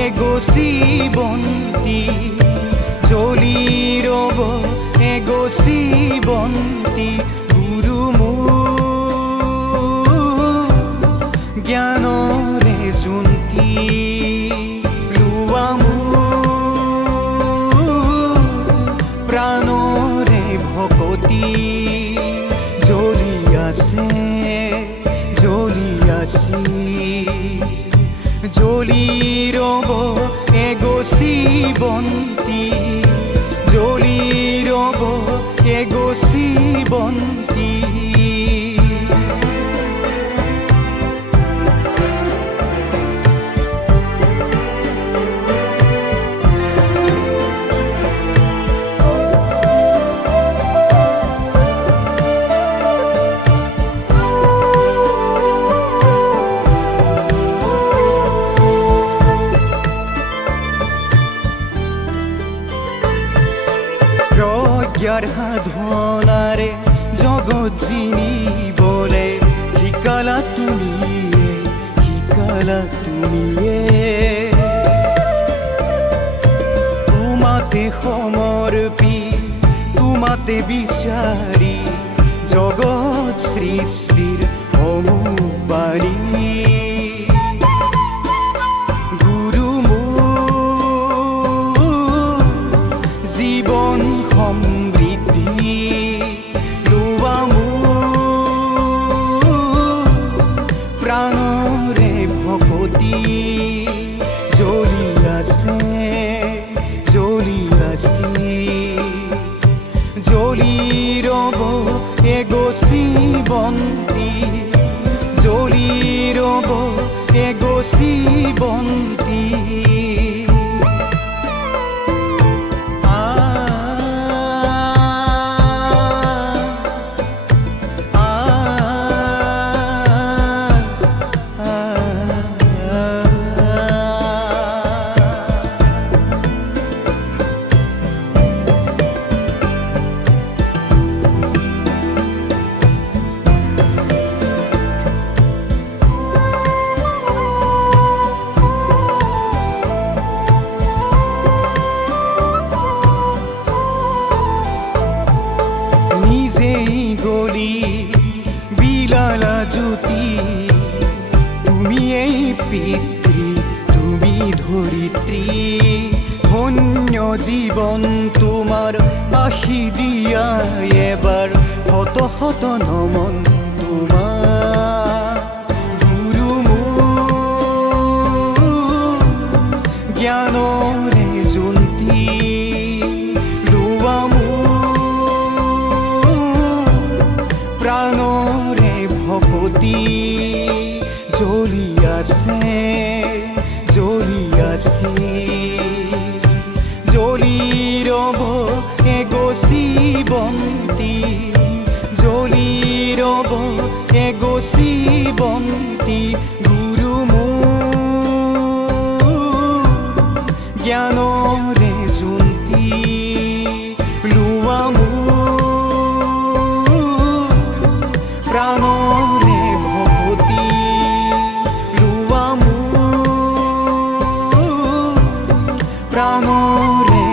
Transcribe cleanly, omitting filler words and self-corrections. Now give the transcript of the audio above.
এগছি বন্তি জ্বলি ৰ'ব এগছি বন্তি গুৰু মোৰ জ্ঞানৰে জোন্তি লোৱা মোৰ প্ৰাণৰে ভকতি জ্বলি আছে জ্বলি আছে জ্বলি ৰ'ব এগছি বন্তি জ্বলি ৰ'ব এগছি বন্তি প্ৰজ্ঞাৰ সাধনাৰে জগত জিনিবলে শিকালা তুমিয়ে তোমাতে সমৰ্পি তোমাতে বিচাৰি জগত সৃষ্টিৰ সমুবাৰী সমৃদ্ধি লোৱা মোৰ প্ৰাণৰে ভকতি জ্বলি আছে জ্বলি আছে জ্বলি ৰ'ব এগছি বন্তি জ্বলি ৰ'ব এগছি বন্তি গলি বিলালা জ্যোতি তুমি এই পিতৃ তুমি ধৰিত্ৰী ধন্য জীৱন তোমাৰ আশী দিয়া এবাৰ শত শত নমন তোমাৰ গুৰু মোৰ জ্ঞানৰে জোন্তি লোৱা প্ৰাণৰে ভকতি জ্বলি আছে জ্বলি আছে জ্বলি ৰ'ব এগছি বন্তি জ্বলি ৰ'ব এগছি বন্তি গুৰু মোৰ জ্ঞানৰে জোন্তি লোৱা প্ৰাণৰে ভকতি লোৱা মোৰ প্ৰাণৰে